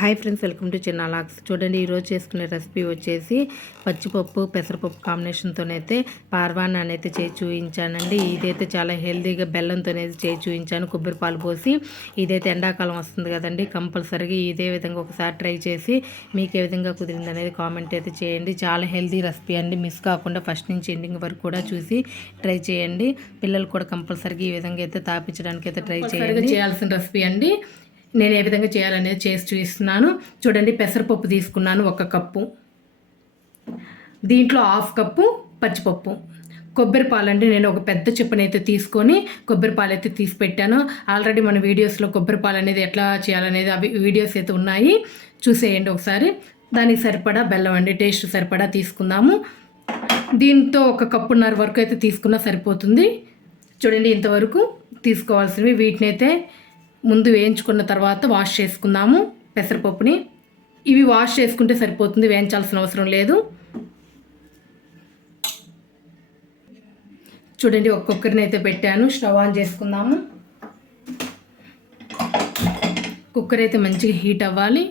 Hi friends welcome to చిన్న లాక్స్ చూడండి ఈరోజు చేసుకునే రెసిపీ వచ్చేసి పచ్చిపప్పు పెసరపప్పు కాంబినేషన్తోనైతే పార్వాన్ అనేది చేసి చూపించానండి ఇదైతే చాలా హెల్తీగా బెల్లంతోనేది చేసి చూపించాను కొబ్బరి పాలు పోసి ఇదైతే ఎండాకాలం వస్తుంది కదండి కంపల్సరీగా ఇదే విధంగా ఒకసారి ట్రై చేసి మీకు ఏ విధంగా కుదిరింది అనేది కామెంట్ అయితే చేయండి. చాలా హెల్తీ రెసిపీ అండి. మిస్ కాకుండా ఫస్ట్ నుంచి ఎండింగ్ వరకు కూడా చూసి ట్రై చేయండి. పిల్లలు కూడా కంపల్సరీగా ఈ విధంగా అయితే తాపించడానికి అయితే ట్రై చేయండి. చేయాల్సిన రెసిపీ అండి. నేను ఏ విధంగా చేయాలనేది చేసి చూపిస్తున్నాను. చూడండి పెసరపప్పు తీసుకున్నాను ఒక కప్పు. దీంట్లో హాఫ్ కప్పు పచ్చిపప్పు. కొబ్బరి పాలండి నేను ఒక పెద్ద చెప్పునైతే తీసుకొని కొబ్బరి పాలు అయితే తీసి పెట్టాను. ఆల్రెడీ మన వీడియోస్లో కొబ్బరి పాలు అనేది ఎట్లా చేయాలనేది అవి వీడియోస్ అయితే ఉన్నాయి. చూసేయండి ఒకసారి. దానికి సరిపడా బెల్లం అండి టేస్ట్ సరిపడా తీసుకుందాము. దీంతో ఒక కప్పున్నర వరకు అయితే తీసుకున్నా సరిపోతుంది. చూడండి ఇంతవరకు తీసుకోవాల్సినవి వీటిని అయితే ముందు వేయించుకున్న తర్వాత వాష్ చేసుకుందాము. పెసరపప్పుని ఇవి వాష్ చేసుకుంటే సరిపోతుంది వేయించాల్సిన అవసరం లేదు. చూడండి ఒక్కొక్కరిని అయితే పెట్టాను. స్టవ్ ఆన్ చేసుకుందాము. కుక్కర్ అయితే మంచిగా హీట్ అవ్వాలి.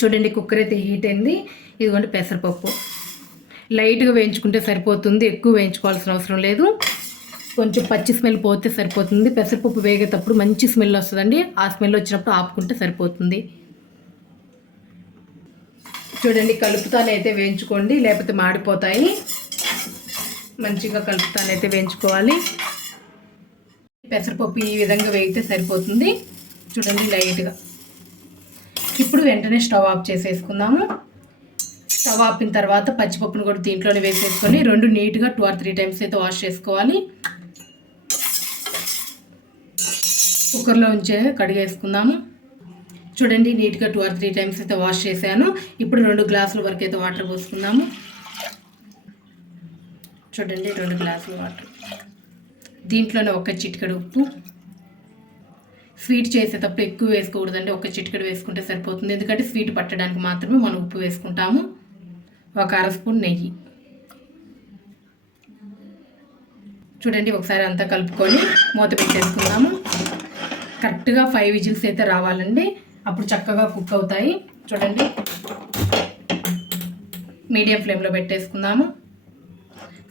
చూడండి కుక్కర్ అయితే హీట్ అయింది. ఇదిగోండి పెసరపప్పు. లైట్గా వేయించుకుంటే సరిపోతుంది ఎక్కువ వేయించుకోవాల్సిన అవసరం లేదు. కొంచెం పచ్చి స్మెల్ పోతే సరిపోతుంది. పెసరపప్పు వేగేటప్పుడు మంచి స్మెల్ వస్తుందండి. ఆ స్మెల్ వచ్చినప్పుడు ఆపుకుంటే సరిపోతుంది. చూడండి కలుపుతానైతే వేయించుకోండి. లేకపోతే మాడిపోతాయి. మంచిగా కలుపుతానైతే వేయించుకోవాలి. పెసరపప్పు ఈ విధంగా వేగితే సరిపోతుంది. చూడండి లైట్గా. ఇప్పుడు వెంటనే స్టవ్ ఆఫ్ చేసేసుకుందాము. స్టవ్ ఆపిన తర్వాత పచ్చిపప్పును కూడా దీంట్లోనే వేసేసుకొని రెండు నీట్గా టూ ఆర్ త్రీ టైమ్స్ అయితే వాష్ చేసుకోవాలి. కుక్కర్లో ఉంచే కడిగేసుకుందాము చూడండి నీట్గా టూ ఆర్ త్రీ టైమ్స్ అయితే వాష్ చేశాను. ఇప్పుడు రెండు గ్లాసుల వరకు అయితే వాటర్ పోసుకుందాము. చూడండి రెండు గ్లాసుల వాటర్ దీంట్లోనే ఒక చిటికెడు ఉప్పు. స్వీట్ చేసేటప్పుడు ఎక్కువ వేసుకోకూడదండి. ఒక చిటికెడు వేసుకుంటే సరిపోతుంది. ఎందుకంటే స్వీట్ పట్టడానికి మాత్రమే మనం ఉప్పు వేసుకుంటాము. ఒక అర స్పూన్ నెయ్యి. చూడండి ఒకసారి అంతా కలుపుకొని మూత పెట్టేసుకుందాము. కరెక్ట్గా ఫైవ్ విజిల్స్ అయితే రావాలండి. అప్పుడు చక్కగా కుక్ అవుతాయి. చూడండి. మీడియం ఫ్లేమ్లో పెట్టేసుకుందాము.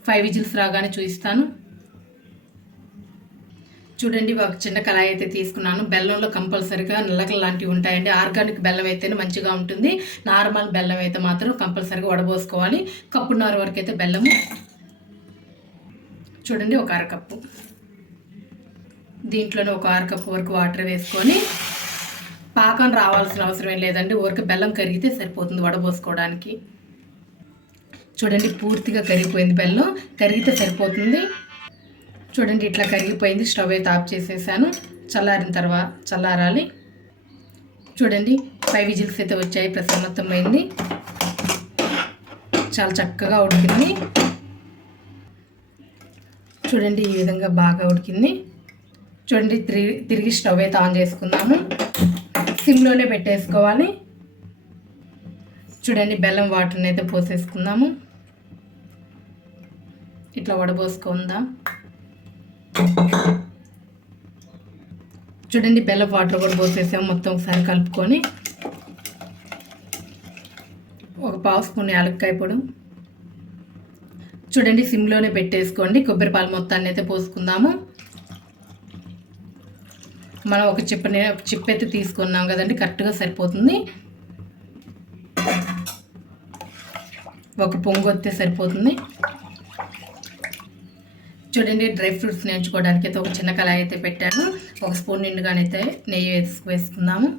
ఫైవ్ విజిల్స్ రాగానే చూపిస్తాను. చూడండి ఒక చిన్న కళాయి అయితే తీసుకున్నాను. బెల్లంలో కంపల్సరీగా నల్లకలు లాంటివి ఉంటాయండి. ఆర్గానిక్ బెల్లం అయితేనే మంచిగా ఉంటుంది. నార్మల్ బెల్లం అయితే మాత్రం కంపల్సరీగా వడబోసుకోవాలి. కప్పున్నర వరకు అయితే బెల్లము. చూడండి ఒక అరకప్పు. దీంట్లోనే ఒక అరకప్పు వరకు వాటర్ వేసుకొని పాకం రావాల్సిన అవసరం ఏం లేదండి. ఊరికి బెల్లం కరిగితే సరిపోతుంది వడబోసుకోవడానికి. చూడండి పూర్తిగా కరిగిపోయింది బెల్లం. కరిగితే సరిపోతుంది. చూడండి ఇట్లా కరిగిపోయింది. స్టవ్ అయితే ఆఫ్ చేసేసాను. చల్లారిన తర్వాత చల్లారాలి. చూడండి ఫైవ్ విజిల్స్ అయితే వచ్చాయి. ప్రసన్నతమైంది చాలా చక్కగా ఉడికింది. చూడండి ఈ విధంగా బాగా ఉడికింది. చూడండి తిరిగి తిరిగి స్టవ్ అయితే ఆన్ చేసుకుందాము సిమ్లోనే పెట్టేసుకోవాలి. చూడండి బెల్లం వాటర్ని అయితే పోసేసుకుందాము ఇట్లా వడబోసుకుందాం. చూడండి బెల్లం వాటర్ కూడా పోసేసాము మొత్తం ఒకసారి కలుపుకొని. ఒక పావు స్పూన్ యాలక్కాయ పొడి. చూడండి సిమ్లోనే పెట్టేసుకోండి. కొబ్బరి పాలు మొత్తాన్ని అయితే పోసుకుందాము. మనం ఒక చిప్ప చిప్ అయితే తీసుకున్నాం కదండి కరెక్ట్గా సరిపోతుంది. ఒక పొంగు వస్తే సరిపోతుంది. చూడండి డ్రై ఫ్రూట్స్ నేర్చుకోవడానికి అయితే ఒక చిన్న కళాయి అయితే పెట్టాను. ఒక స్పూన్ నిండుగానైతే నెయ్యి వేసి వేసుకుందాము.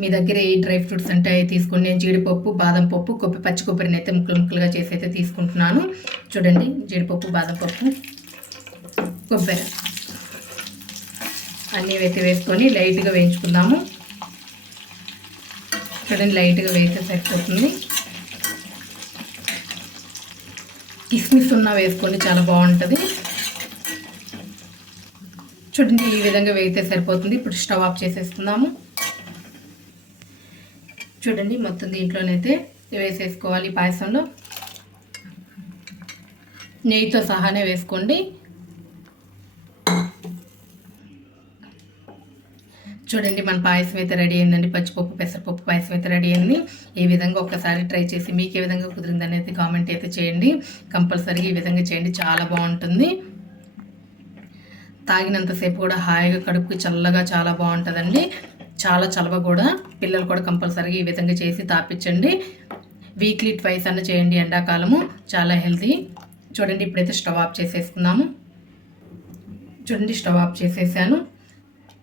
మీ దగ్గర ఏ డ్రై ఫ్రూట్స్ అంటే అవి తీసుకుని నేను జీడిపప్పు బాదం పప్పు కొబ్బరి పచ్చి కొబ్బరిని అయితే ముక్కలు ముక్కలుగా చేసి అయితే తీసుకుంటున్నాను. చూడండి జీడిపప్పు బాదం పప్పు. కొబ్బరి. అన్నీ వెతి వేసుకొని లైట్గా వేయించుకుందాము. చూడండి లైట్గా వేస్తే సరిపోతుంది. కిస్మిస్ ఉన్న వేసుకోండి చాలా బాగుంటుంది. చూడండి ఈ విధంగా వేయితే సరిపోతుంది. ఇప్పుడు స్టవ్ ఆఫ్ చేసేసుకుందాము. చూడండి మొత్తం దీంట్లోనైతే వేసేసుకోవాలి పాయసంలో. నెయ్యితో సహానే వేసుకోండి. చూడండి మన పాయసం అయితే రెడీ అయిందండి. పచ్చిపప్పు పెసరపప్పు పాయసం అయితే రెడీ అయింది. ఈ విధంగా ఒక్కసారి ట్రై చేసి మీకు ఏ విధంగా కుదిరింది అనేది కామెంట్ అయితే చేయండి. కంపల్సరీ ఈ విధంగా చేయండి చాలా బాగుంటుంది. తాగినంతసేపు కూడా హాయిగా కడుపుకి చల్లగా చాలా బాగుంటుందండి. చాలా చలవ కూడా. పిల్లలు కూడా కంపల్సరీగా ఈ విధంగా చేసి తాపించండి వీక్లీ ట్వైస్ అన్న చేయండి ఎండాకాలము. చాలా హెల్తీ. చూడండి ఇప్పుడైతే స్టవ్ ఆఫ్ చేసేసుకుందాము చూడండి స్టవ్ ఆఫ్ చేసేసాను.